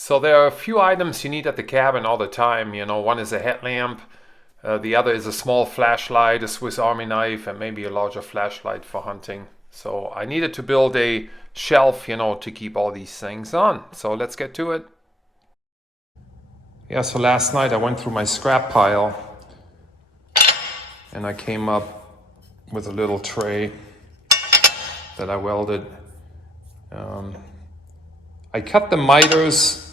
So there are a few items you need at the cabin all the time. One is a headlamp, the other is a small flashlight, a Swiss Army knife, and maybe a larger flashlight for hunting. So I needed to build a shelf, to keep all these things on. So let's get to it. Yeah, so last night I went through my scrap pile and I came up with a little tray that I welded. I cut the miters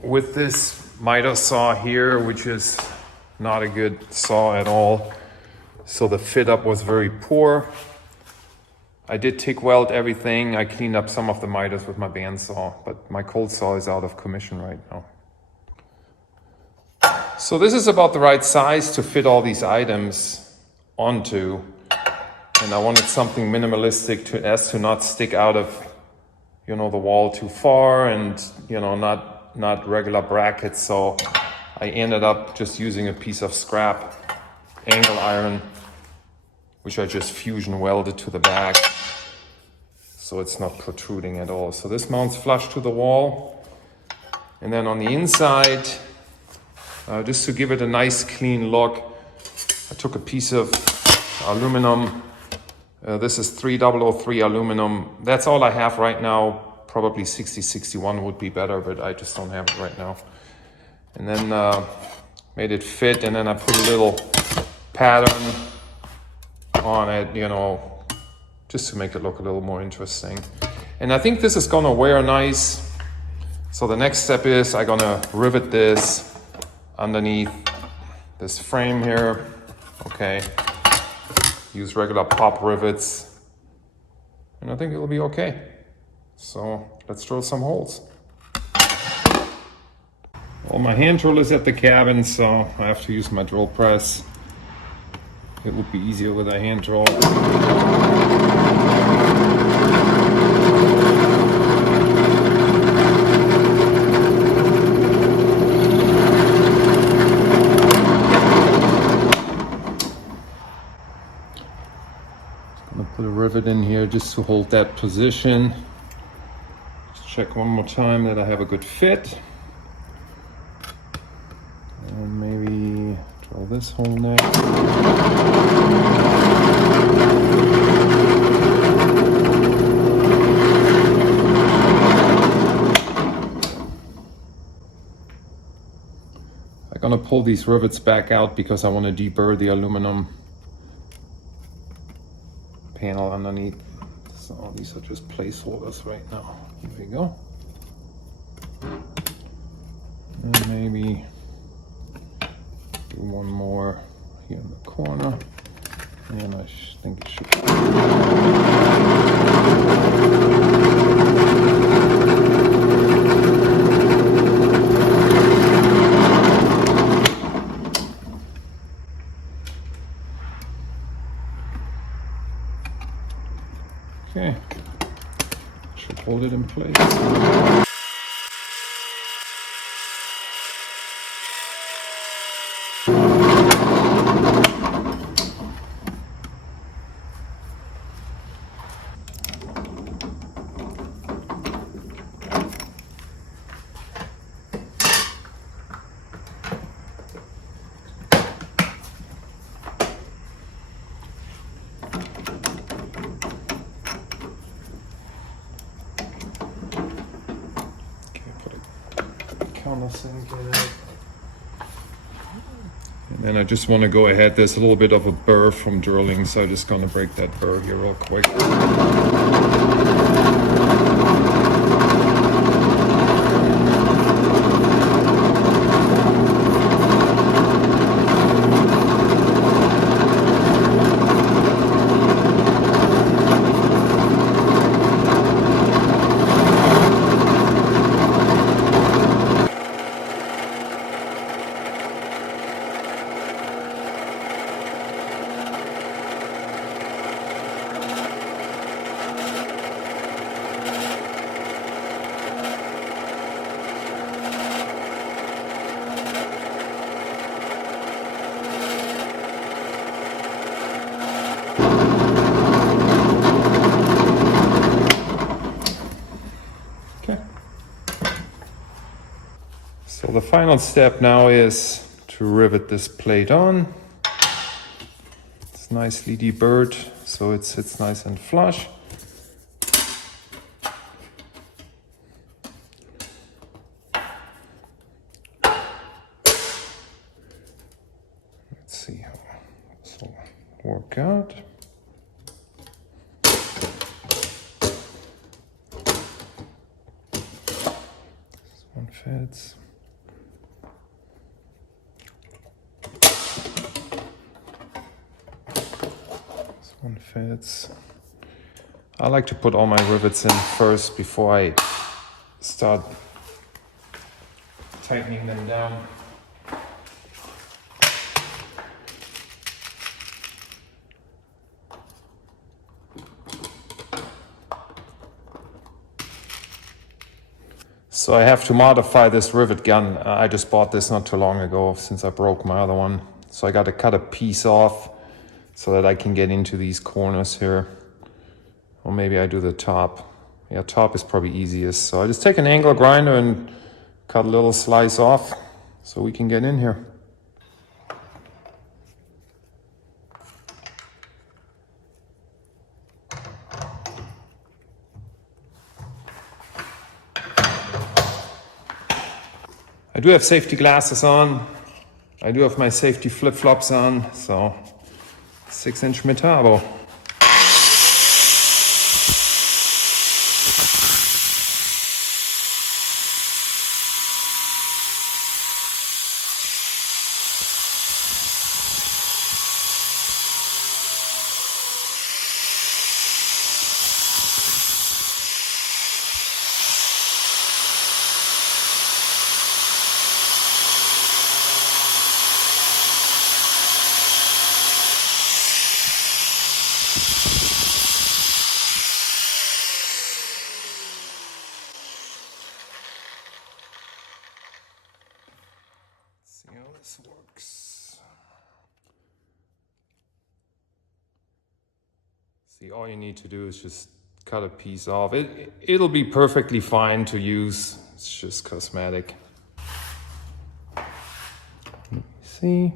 with this miter saw here, which is not a good saw at all. So the fit up was very poor. I did TIG weld everything. I cleaned up some of the miters with my bandsaw, but my cold saw is out of commission right now. So this is about the right size to fit all these items onto. And I wanted something minimalistic to not stick out of, the wall too far and, not regular brackets. So I ended up just using a piece of scrap angle iron, which I just fusion welded to the back. So it's not protruding at all. So this mounts flush to the wall. And then on the inside, just to give it a nice clean look, I took a piece of aluminum. This is 3003 aluminum. That's all I have right now. Probably 6061 would be better, but I just don't have it right now. And then made it fit, and then I put a little pattern on it, just to make it look a little more interesting. And I think this is gonna wear nice. So the next step is I'm gonna rivet this underneath this frame here. Okay. Use regular pop rivets, and I think it'll be okay. So let's drill some holes. Well, my hand drill is at the cabin, so I have to use my drill press. It would be easier with a hand drill. Put a rivet in here just to hold that position. Just check one more time that I have a good fit. And maybe drill this hole next. I'm gonna pull these rivets back out because I want to deburr the aluminum panel underneath. So these are just placeholders right now. Here we go. And maybe do one more here in the corner. And I think it should okay, should hold it in place. And then I just want to go ahead. There's a little bit of a burr from drilling, so I'm just going to break that burr here real quick. So the final step now is to rivet this plate on. It's nicely deburred so it sits nice and flush. Let's see how this will work out. This one fits. One fits. I like to put all my rivets in first before I start tightening them down. So I have to modify this rivet gun. I just bought this not too long ago since I broke my other one. So I got to cut a piece off so that I can get into these corners here. Or maybe I do the top. Yeah, top is probably easiest. So I just take an angle grinder and cut a little slice off so we can get in here. I do have safety glasses on. I do have my safety flip-flops on, so 6-inch Metabo. See how this works. See, all you need to do is just cut a piece off. It'll be perfectly fine to use. It's just cosmetic. See?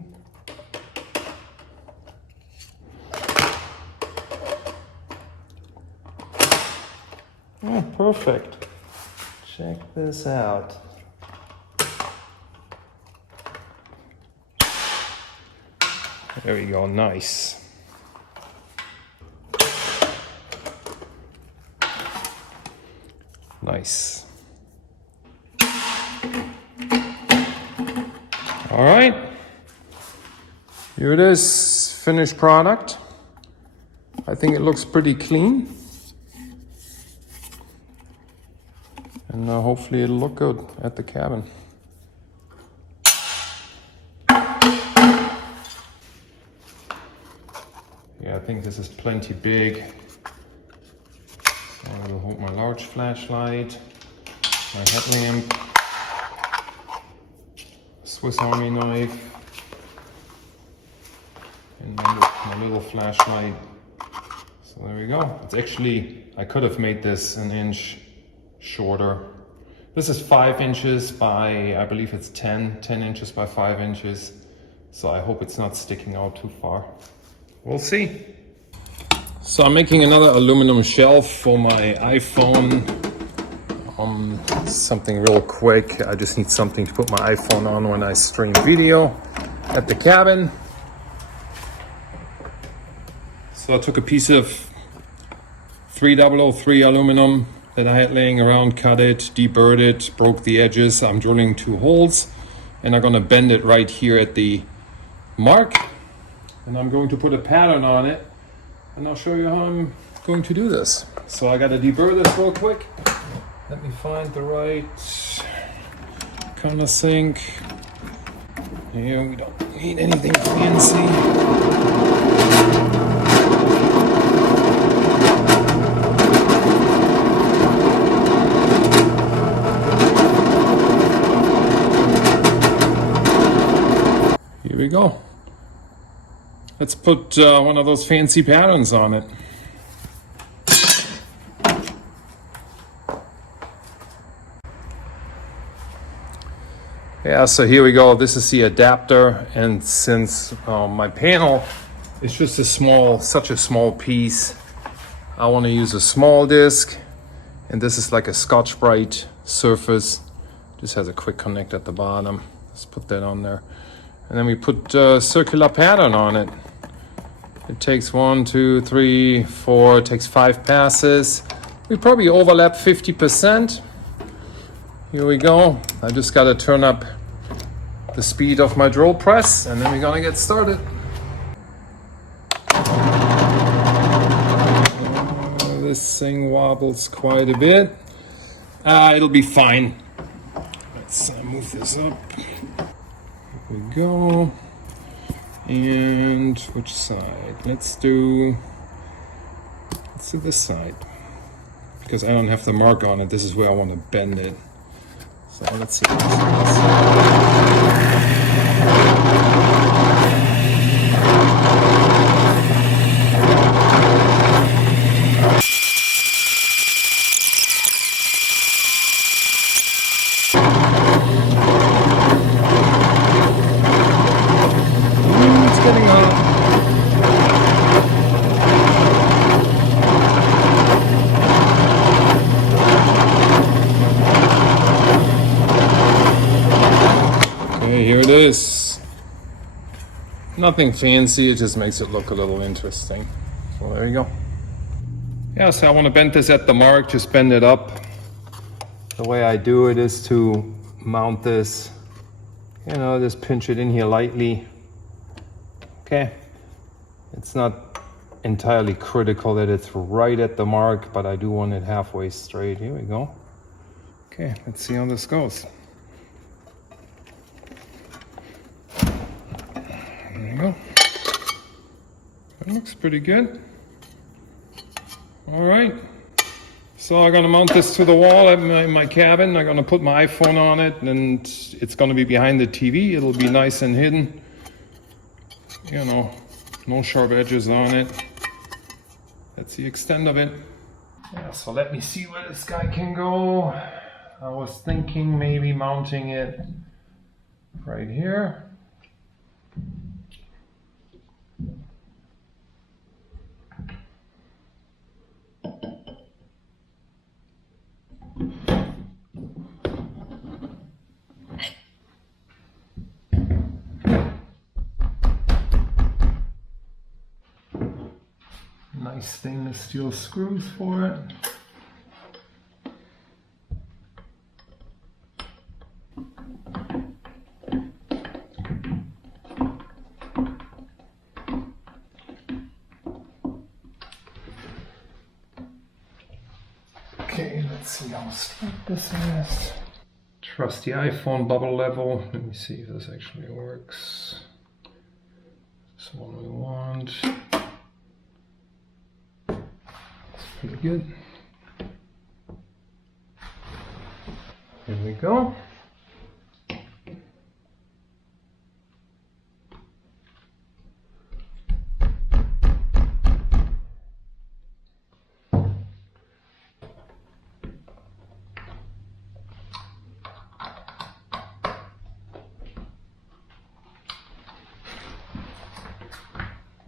Oh, perfect. Check this out. There we go, nice. Nice. All right. Here it is, finished product. I think it looks pretty clean. And hopefully it'll look good at the cabin. Yeah, I think this is plenty big. So I will hold my large flashlight, my headlamp, Swiss Army knife, and my little flashlight. So there we go. It's actually, I could have made this an inch shorter. This is 5 inches by, I believe it's 10 inches by 5 inches. So I hope it's not sticking out too far. We'll see. So I'm making another aluminum shelf for my iPhone. Something real quick. I just need something to put my iPhone on when I stream video at the cabin. So I took a piece of 3003 aluminum that I had laying around, cut it, deburred it, broke the edges. I'm drilling 2 holes and I'm gonna bend it right here at the mark. And I'm going to put a pattern on it and I'll show you how I'm going to do this. So I gotta deburr this real quick. Let me find the right kind of sink. Here, we don't need anything fancy. Here we go. Let's put one of those fancy patterns on it. Yeah, so here we go. This is the adapter, and since my panel is just such a small piece, I want to use a small disc, and this is like a Scotch-Brite surface. Just has a quick connect at the bottom. Let's put that on there, and then we put a circular pattern on it. It takes 1, 2, 3, 4. It takes 5 passes. We probably overlap 50%. Here we go. I just got to turn up the speed of my drill press, and then we're gonna get started. This thing wobbles quite a bit. It'll be fine. Let's move this up. Here we go. And which side? Let's do this side, because I don't have the mark on it. This is where I want to bend it. So let's see. It's getting hot. Here it is. Nothing fancy, it just makes it look a little interesting. So there you go. Yeah, so I want to bend this at the mark, just bend it up. The way I do it is to mount this, just pinch it in here lightly. Okay. It's not entirely critical that it's right at the mark, but I do want it halfway straight. Here we go. Okay, let's see how this goes. There you go. That looks pretty good. All right. So I'm gonna mount this to the wall in my cabin. I'm gonna put my iPhone on it, and it's gonna be behind the TV. It'll be nice and hidden. No sharp edges on it. That's the extent of it. Yeah, so let me see where this guy can go. I was thinking maybe mounting it right here. Nice stainless steel screws for it. Okay, let's see how straight this is. Trusty iPhone bubble level. Let me see if this actually works. This one we want. Pretty good. Here we go.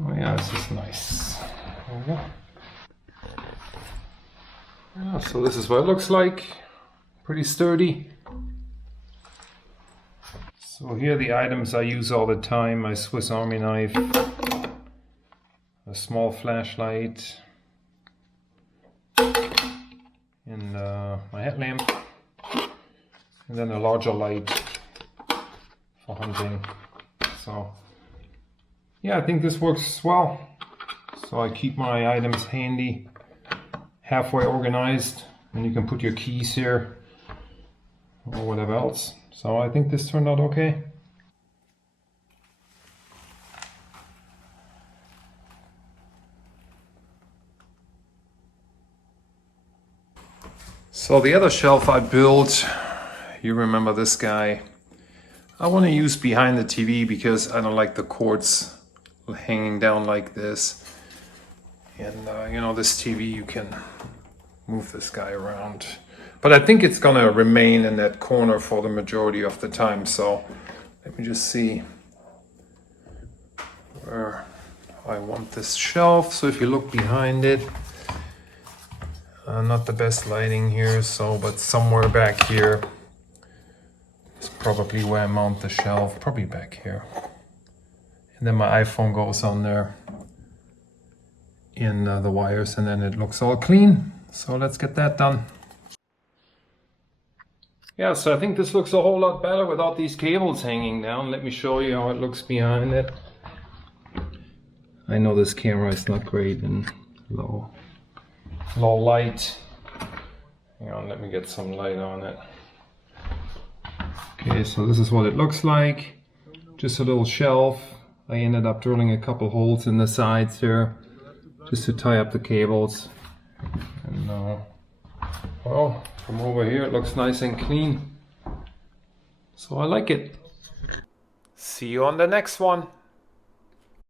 Oh yeah, this is nice. There we go. Yeah, so this is what it looks like. Pretty sturdy. So here are the items I use all the time. My Swiss Army knife, a small flashlight, and my headlamp, and then a larger light for hunting. So yeah, I think this works well. So I keep my items handy, halfway organized, and you can put your keys here or whatever else. So I think this turned out okay. So the other shelf I built, you remember this guy. I want to use behind the TV because I don't like the cords hanging down like this. And this TV, you can move this guy around But I think it's gonna remain in that corner for the majority of the time. So let me just see where I want this shelf. So if you look behind it, not the best lighting here, so but somewhere back here is probably where I mount the shelf, probably back here. And then my iPhone goes on there in the wires, and then it looks all clean. So let's get that done. Yeah, so I think this looks a whole lot better without these cables hanging down. Let me show you how it looks behind it. I know this camera is not great in low light. Hang on, let me get some light on it. Okay, so this is what it looks like. Just a little shelf. I ended up drilling a couple holes in the sides here just to tie up the cables. And well, from over here it looks nice and clean. So I like it. See you on the next one.